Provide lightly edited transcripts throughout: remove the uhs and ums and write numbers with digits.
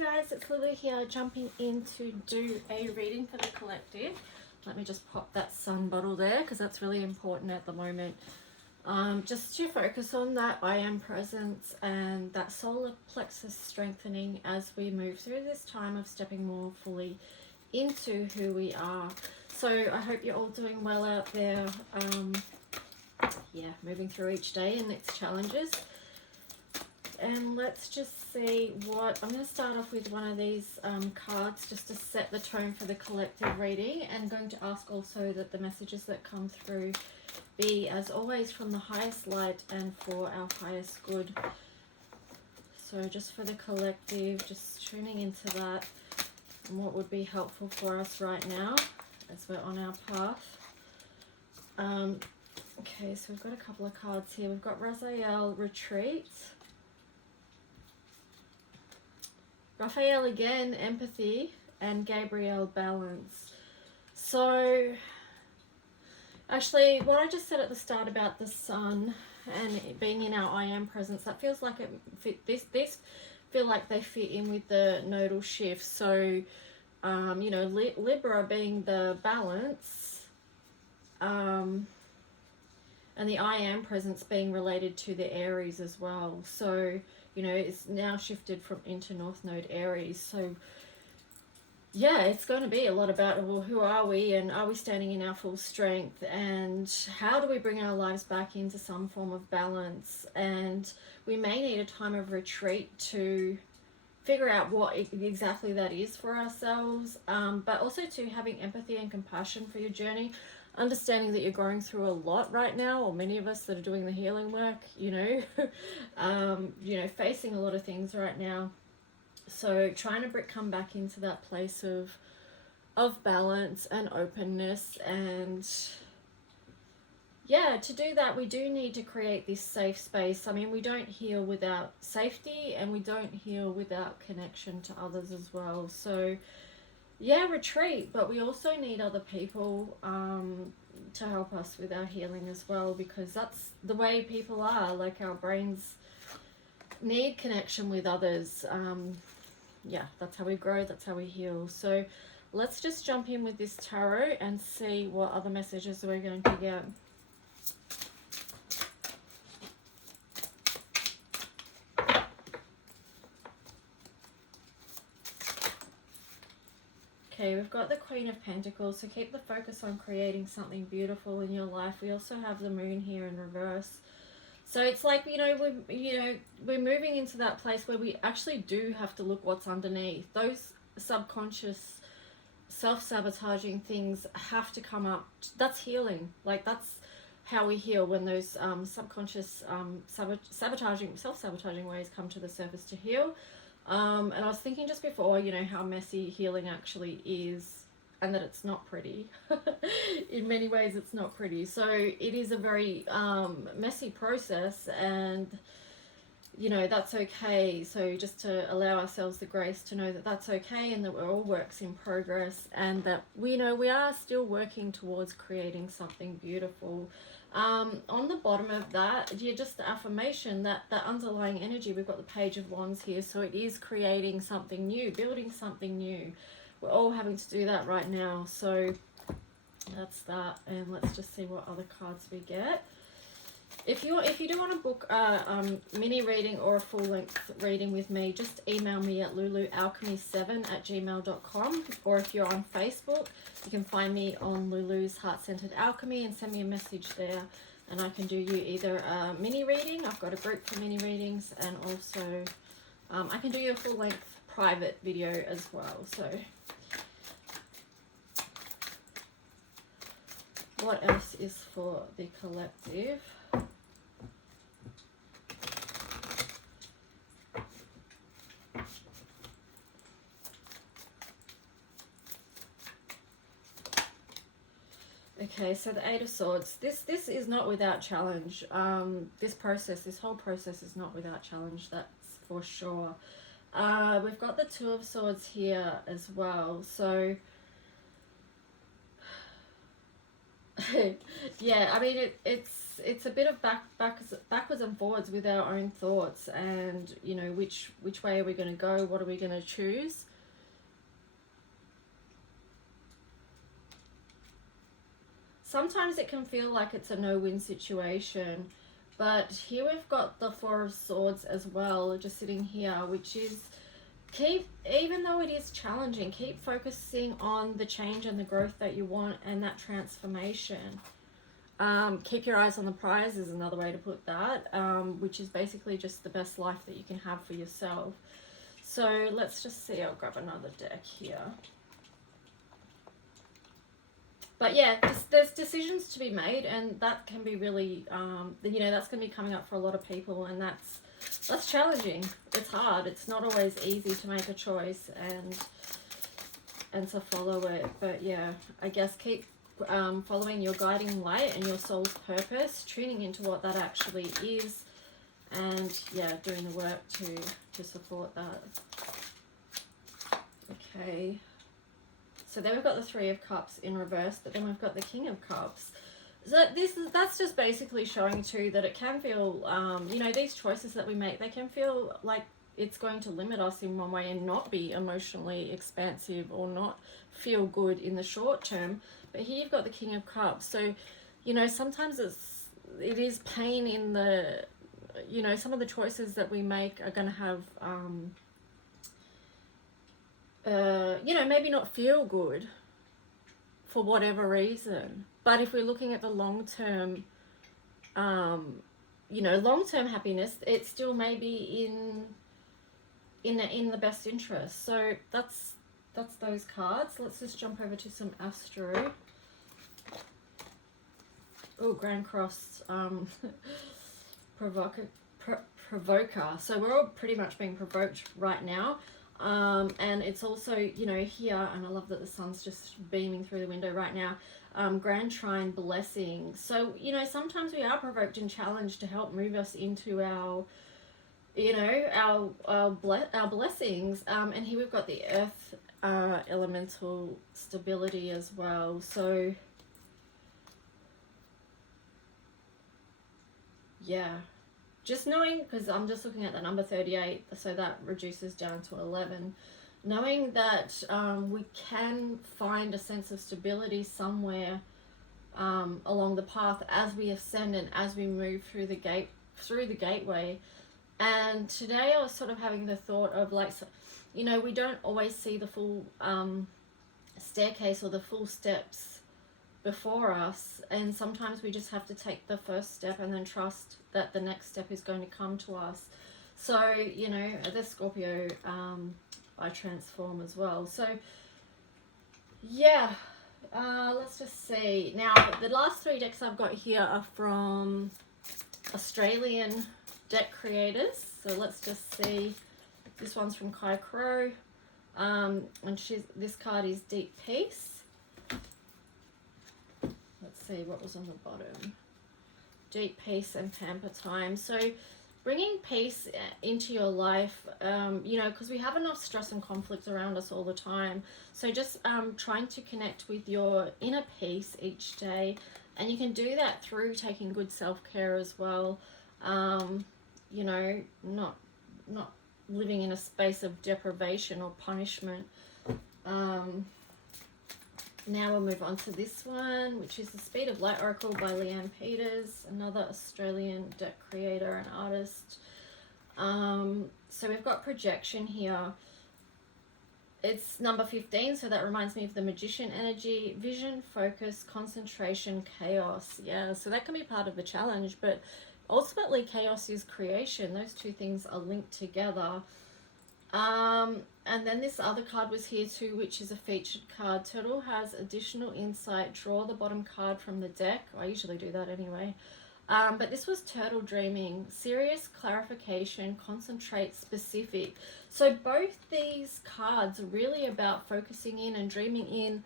guys, it's Lulu here, jumping in to do a reading for the collective. Let me just pop that sun bottle there because that's really important at the moment. Just to focus on that I am presence and that solar plexus strengthening as we move through this time of stepping more fully into who we are. So I hope you're all doing well out there. Moving through each day and its challenges. And let's just see what, I'm going to start off with one of these cards just to set the tone for the collective reading, and going to ask also that the messages that come through be, as always, from the highest light and for our highest good. So just for the collective, just tuning into that and what would be helpful for us right now as we're on our path. Okay, so we've got a couple of cards here. We've got Raziel Retreat. Raphael again, Empathy, and Gabriel, Balance. So, actually, what I just said at the start about the sun and it being in our I am presence, that feels like it fit, this feel like they fit in with the nodal shift. So, you know, Libra being the balance, and the I am presence being related to the Aries as well. So, you know, it's now shifted from into North Node Aries. So, yeah, it's going to be a lot about, well, who are we, and are we standing in our full strength, and how do we bring our lives back into some form of balance? And we may need a time of retreat to figure out what exactly that is for ourselves, but also to having empathy and compassion for your journey. Understanding that you're going through a lot right now, or many of us that are doing the healing work, you know, facing a lot of things right now. So trying to come back into that place of balance and openness. And yeah, to do that, we do need to create this safe space. I mean, we don't heal without safety, and we don't heal without connection to others as well. So yeah, retreat, but we also need other people to help us with our healing as well, because that's the way people are. Like, our brains need connection with others. Yeah, that's how we grow, that's how we heal. So let's just jump in with this tarot and see what other messages we're going to get. Okay, we've got the Queen of Pentacles, so keep the focus on creating something beautiful in your life. We also have the Moon here in reverse. So it's like, we're moving into that place where we actually do have to look what's underneath. Those subconscious, self-sabotaging things have to come up. That's healing. Like, that's how we heal, when those subconscious self-sabotaging ways come to the surface to heal. And I was thinking just before, how messy healing actually is, and that it's not pretty. In many ways, it's not pretty. So it is a very messy process, and, that's okay. So just to allow ourselves the grace to know that that's okay, and that we're all works in progress, and that we are still working towards creating something beautiful. On the bottom of that, just the affirmation, that underlying energy, we've got the Page of Wands here. So it is creating something new, building something new. We're all having to do that right now. So that's that. And let's just see what other cards we get. If you do want to book a mini reading or a full-length reading with me, just email me at lulualchemy7@gmail.com, or if you're on Facebook, you can find me on Lulu's Heart-Centered Alchemy and send me a message there, and I can do you either a mini reading. I've got a group for mini readings, and also I can do you a full-length private video as well. So what else is for the collective? Okay, so the Eight of Swords. This is not without challenge. This whole process is not without challenge, that's for sure. We've got the Two of Swords here as well. So Yeah, I mean it's a bit of backwards and forwards with our own thoughts, and you know which way are we going to go? What are we going to choose? Sometimes it can feel like it's a no-win situation, but here we've got the Four of Swords as well, just sitting here, which is even though it is challenging, keep focusing on the change and the growth that you want and that transformation. Keep your eyes on the prize is another way to put that, which is basically just the best life that you can have for yourself. So let's just see, I'll grab another deck here. But yeah, there's decisions to be made, and that can be really, you know, that's going to be coming up for a lot of people, and that's challenging. It's hard. It's not always easy to make a choice and to follow it. But yeah, I guess keep following your guiding light and your soul's purpose, tuning into what that actually is, and yeah, doing the work to support that. Okay. So then we've got the Three of Cups in reverse, but then we've got the King of Cups. So that's just basically showing too that it can feel, you know, these choices that we make, they can feel like it's going to limit us in one way and not be emotionally expansive or not feel good in the short term. But here you've got the King of Cups. So, you know, sometimes it is pain in the, you know, some of the choices that we make are going to have, you know, maybe not feel good for whatever reason. But if we're looking at the long term, you know, long term happiness, it still may be in the best interest. So that's those cards. Let's just jump over to some Astro. Oh, Grand Cross, provoker. So we're all pretty much being provoked right now. And it's also, you know, here, and I love that the sun's just beaming through the window right now, Grand Trine blessing. So, you know, sometimes we are provoked and challenged to help move us into our, you know, our blessings. And here we've got the Earth elemental stability as well. So, yeah. Just knowing, because I'm just looking at the number 38, so that reduces down to 11. Knowing that we can find a sense of stability somewhere along the path as we ascend and as we move through the gateway. And today I was sort of having the thought of, like, you know, we don't always see the full staircase or the full steps before us, and sometimes we just have to take the first step and then trust that the next step is going to come to us. So, you know, the Scorpio, I transform as well. So yeah, let's just see. Now the last three decks I've got here are from Australian deck creators, so let's just see. This one's from Kai Crow, and this card is Deep Peace. Let's see what was on the bottom. Deep peace and pamper time. So bringing peace into your life, you know, because we have enough stress and conflict around us all the time. So just trying to connect with your inner peace each day. And you can do that through taking good self-care as well. You know, not living in a space of deprivation or punishment. Now we'll move on to this one, which is The Speed of Light Oracle by Leanne Peters, another Australian deck creator and artist. So we've got projection here. It's number 15, so that reminds me of the Magician energy, vision, focus, concentration, chaos. Yeah, so that can be part of the challenge, but ultimately chaos is creation. Those two things are linked together. And then this other card was here too, which is a featured card. Turtle has additional insight. Draw the bottom card from the deck. I usually do that anyway. But this was Turtle Dreaming. Serious, clarification, concentrate, specific. So both these cards are really about focusing in and dreaming in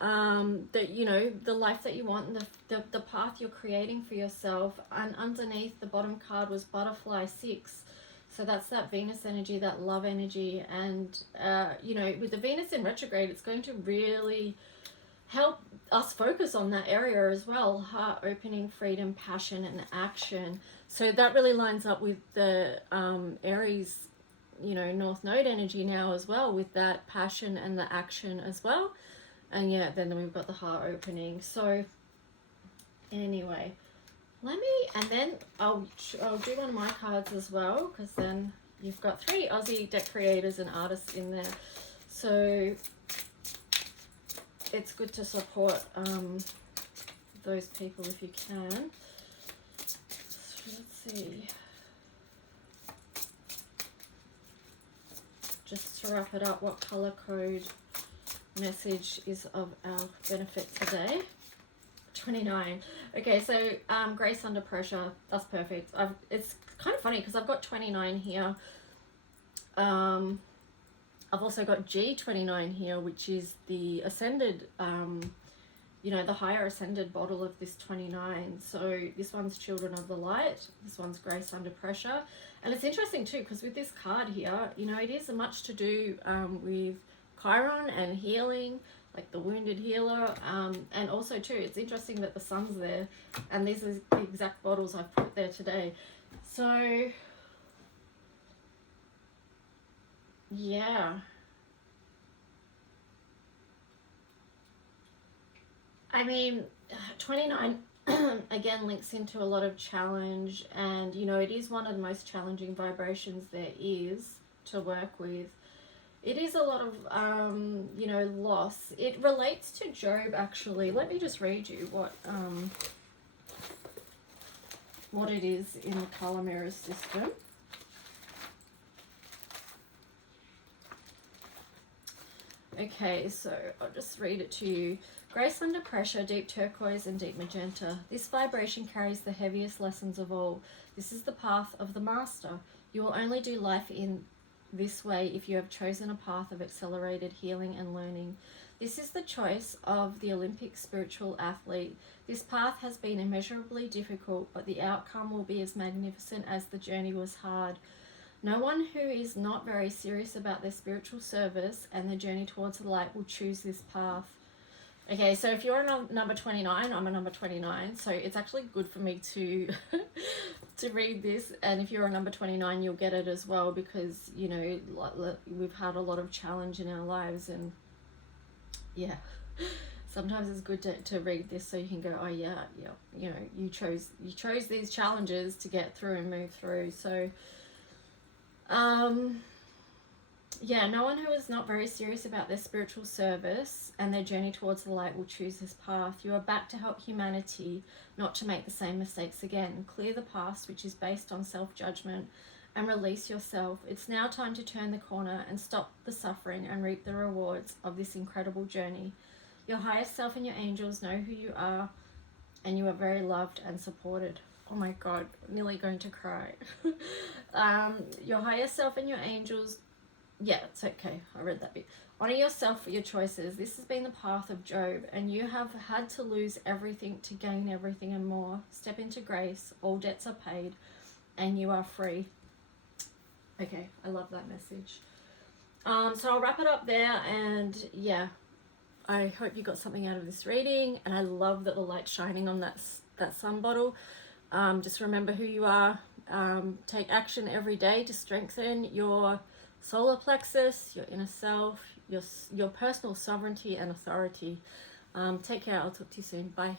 you know, the life that you want and the path you're creating for yourself. And underneath the bottom card was Butterfly 6. So that's that Venus energy, that love energy. And, you know, with the Venus in retrograde, it's going to really help us focus on that area as well. Heart opening, freedom, passion, and action. So that really lines up with the Aries, you know, North Node energy now as well, with that passion and the action as well. And yeah, then we've got the heart opening. So anyway, and then I'll do one of my cards as well, because then you've got 3 Aussie deck creators and artists in there. So it's good to support those people if you can. So let's see. Just to wrap it up, what color code message is of our benefit today? 29. Okay, so grace under pressure. That's perfect. It's kind of funny because I've got 29 here. I've also got G29 here, which is the ascended, you know, the higher ascended bottle of this 29. So this one's Children of the Light. This one's Grace Under Pressure. And it's interesting too, because with this card here, you know, it is much to do with Chiron and healing, like the wounded healer. And also too, it's interesting that the sun's there. And these are the exact bottles I've put there today. So yeah. I mean, 29 again links into a lot of challenge, and you know, it is one of the most challenging vibrations there is to work with. It is a lot of you know, loss. It relates to Job, actually. Let me just read you what it is in the color mirror system. Okay, so I'll just read it to you. Grace under pressure, deep turquoise and deep magenta. This vibration carries the heaviest lessons of all. This is the path of the master. You will only do life in this way if you have chosen a path of accelerated healing and learning. This is the choice of the Olympic spiritual athlete. This path has been immeasurably difficult, but the outcome will be as magnificent as the journey was hard. No one who is not very serious about their spiritual service and their journey towards the light will choose this path. Okay, so if you're a number 29, I'm a number 29, so it's actually good for me to to read this. And if you're a number 29, you'll get it as well, because, you know, we've had a lot of challenge in our lives, and yeah, sometimes it's good to read this so you can go, oh yeah, you know, you chose these challenges to get through and move through. So yeah, no one who is not very serious about their spiritual service and their journey towards the light will choose this path. You are back to help humanity, not to make the same mistakes again. Clear the past, which is based on self-judgment, and release yourself. It's now time to turn the corner and stop the suffering and reap the rewards of this incredible journey. Your highest self and your angels know who you are, and you are very loved and supported. Oh my God, nearly going to cry. Your higher self and your angels, yeah, it's okay, I read that bit. Honor yourself for your choices. This has been the path of Job, and you have had to lose everything to gain everything and more. Step into grace, all debts are paid, and you are free. Okay, I love that message. So I'll wrap it up there, and yeah, I hope you got something out of this reading, and I love that the light's shining on that sun bottle. Just remember who you are. Take action every day to strengthen your solar plexus, your inner self, your personal sovereignty and authority. Take care. I'll talk to you soon. Bye.